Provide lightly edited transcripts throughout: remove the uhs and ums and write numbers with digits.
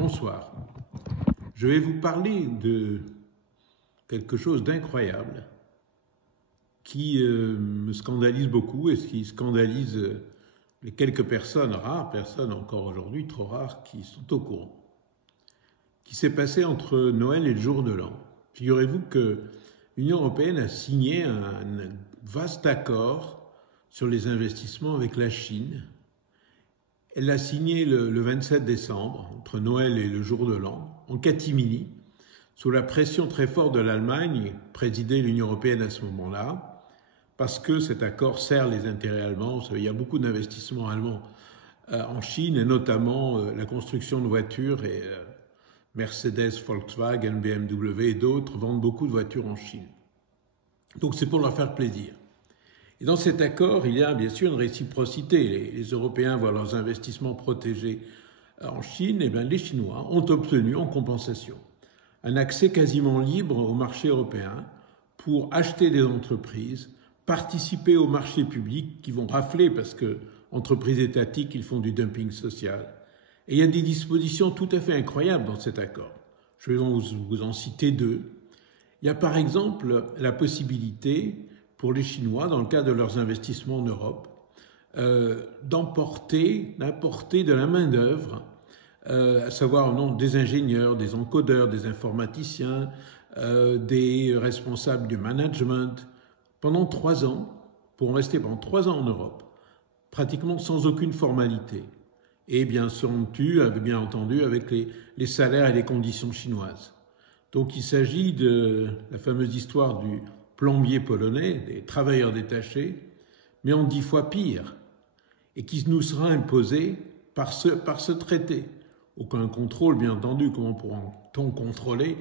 Bonsoir. Je vais vous parler de quelque chose d'incroyable qui me scandalise beaucoup et qui scandalise les quelques personnes, rares personnes encore aujourd'hui, trop rares, qui sont au courant. Qui s'est passé entre Noël et le jour de l'an. Figurez-vous que l'Union européenne a signé un vaste accord sur les investissements avec la Chine. Elle l'a signé le 27 décembre, entre Noël et le jour de l'an, en catimini, sous la pression très forte de l'Allemagne, présidait l'Union européenne à ce moment-là, parce que cet accord sert les intérêts allemands. Vous savez, il y a beaucoup d'investissements allemands en Chine, et notamment la construction de voitures, et Mercedes, Volkswagen, BMW et d'autres vendent beaucoup de voitures en Chine. Donc c'est pour leur faire plaisir. Et dans cet accord, il y a bien sûr une réciprocité. Les Européens voient leurs investissements protégés en Chine, et bien les Chinois ont obtenu en compensation un accès quasiment libre au marché européen pour acheter des entreprises, participer aux marchés publics qui vont rafler parce que entreprises étatiques, ils font du dumping social. Et il y a des dispositions tout à fait incroyables dans cet accord. Je vais vous en citer deux. Il y a par exemple la possibilité pour les Chinois, dans le cadre de leurs investissements en Europe, d'importer de la main-d'œuvre, à savoir des ingénieurs, des encodeurs, des informaticiens, des responsables du management, pendant 3 ans, pour en rester pendant 3 ans en Europe, pratiquement sans aucune formalité. Et bien entendu avec les salaires et les conditions chinoises. Donc il s'agit de la fameuse histoire du plombier polonais, des travailleurs détachés, mais en 10 fois pire, et qui nous sera imposé par ce traité. Aucun contrôle, bien entendu. Comment pourra-t-on contrôler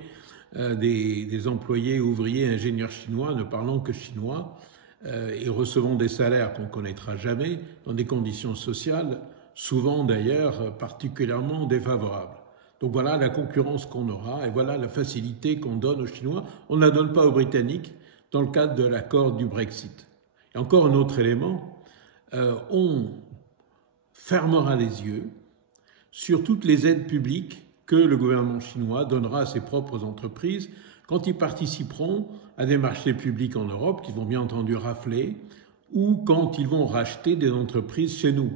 des employés, ouvriers, ingénieurs chinois, ne parlant que chinois, et recevant des salaires qu'on ne connaîtra jamais, dans des conditions sociales, souvent d'ailleurs particulièrement défavorables. Donc voilà la concurrence qu'on aura, et voilà la facilité qu'on donne aux Chinois. On ne la donne pas aux Britanniques, dans le cadre de l'accord du Brexit. Et encore un autre élément, on fermera les yeux sur toutes les aides publiques que le gouvernement chinois donnera à ses propres entreprises quand ils participeront à des marchés publics en Europe, qui vont bien entendu rafler, ou quand ils vont racheter des entreprises chez nous.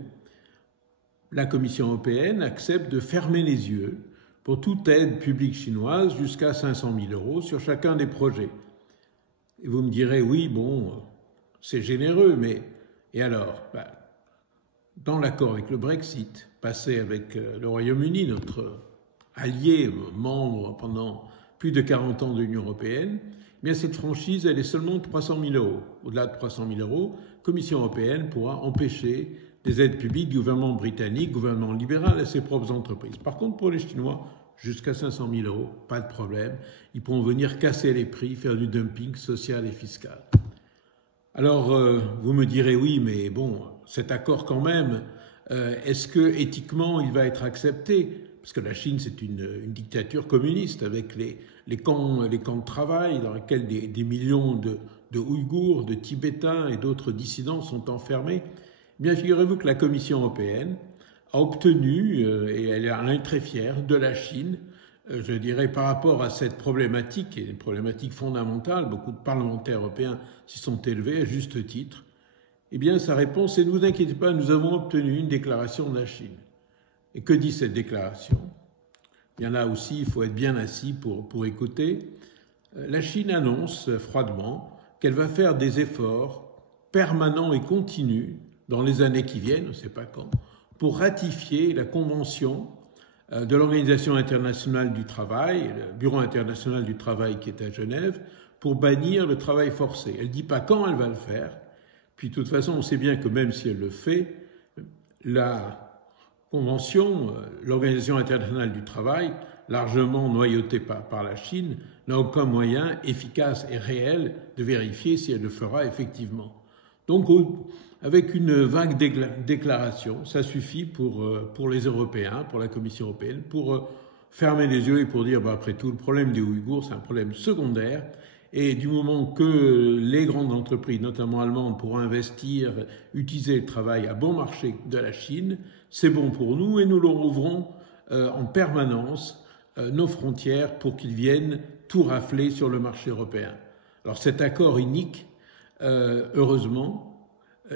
La Commission européenne accepte de fermer les yeux pour toute aide publique chinoise jusqu'à 500 000 € sur chacun des projets. Et vous me direz, oui, bon, c'est généreux, mais... Et alors, dans l'accord avec le Brexit, passé avec le Royaume-Uni, notre allié, membre pendant plus de 40 ans de l'Union européenne, eh bien cette franchise, elle est seulement de 300 000 €. Au-delà de 300 000 €, la Commission européenne pourra empêcher des aides publiques du gouvernement britannique, gouvernement libéral, à ses propres entreprises. Par contre, pour les Chinois, jusqu'à 500 000 €, pas de problème. Ils pourront venir casser les prix, faire du dumping social et fiscal. Alors, vous me direz, oui, mais bon, cet accord quand même, est-ce que éthiquement il va être accepté? Parce que la Chine, c'est une dictature communiste avec les camps de travail dans lesquels des millions de Ouïghours, de Tibétains et d'autres dissidents sont enfermés. Eh bien, figurez-vous que la Commission européenne a obtenu, et elle est très fière, de la Chine, je dirais par rapport à cette problématique, qui est une problématique fondamentale, beaucoup de parlementaires européens s'y sont élevés à juste titre, eh bien sa réponse est « Ne vous inquiétez pas, nous avons obtenu une déclaration de la Chine ». Et que dit cette déclaration? Eh bien là aussi, il faut être bien assis pour écouter. La Chine annonce froidement qu'elle va faire des efforts permanents et continus dans les années qui viennent, on ne sait pas quand, pour ratifier la convention de l'Organisation internationale du travail, le Bureau international du travail qui est à Genève, pour bannir le travail forcé. Elle ne dit pas quand elle va le faire, puis de toute façon on sait bien que même si elle le fait, la convention, l'Organisation internationale du travail, largement noyautée par la Chine, n'a aucun moyen efficace et réel de vérifier si elle le fera effectivement. Donc, avec une vague déclaration, ça suffit pour les Européens, pour la Commission européenne, pour fermer les yeux et pour dire, après tout, le problème des Ouïghours, c'est un problème secondaire. Et du moment que les grandes entreprises, notamment allemandes, pourront investir, utiliser le travail à bon marché de la Chine, c'est bon pour nous et nous leur ouvrons en permanence nos frontières pour qu'ils viennent tout rafler sur le marché européen. Alors cet accord unique, heureusement,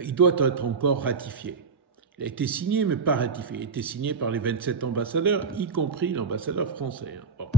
il doit être encore ratifié. Il a été signé, mais pas ratifié. Il a été signé par les 27 ambassadeurs, y compris l'ambassadeur français. Bon.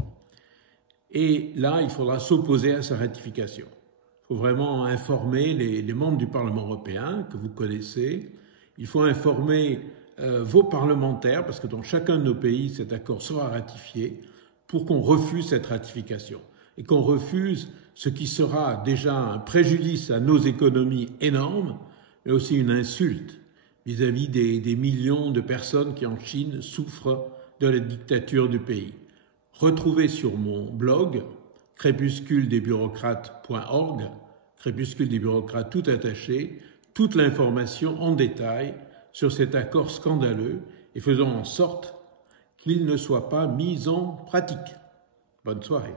Et là, il faudra s'opposer à sa ratification. Il faut vraiment informer les membres du Parlement européen, que vous connaissez. Il faut informer vos parlementaires, parce que dans chacun de nos pays, cet accord sera ratifié, pour qu'on refuse cette ratification. Et qu'on refuse ce qui sera déjà un préjudice à nos économies énorme, mais aussi une insulte vis-à-vis des millions de personnes qui en Chine souffrent de la dictature du pays. Retrouvez sur mon blog crépusculedesbureaucrates.org, crépuscule des bureaucrates tout attaché, toute l'information en détail sur cet accord scandaleux et faisons en sorte qu'il ne soit pas mis en pratique. Bonne soirée.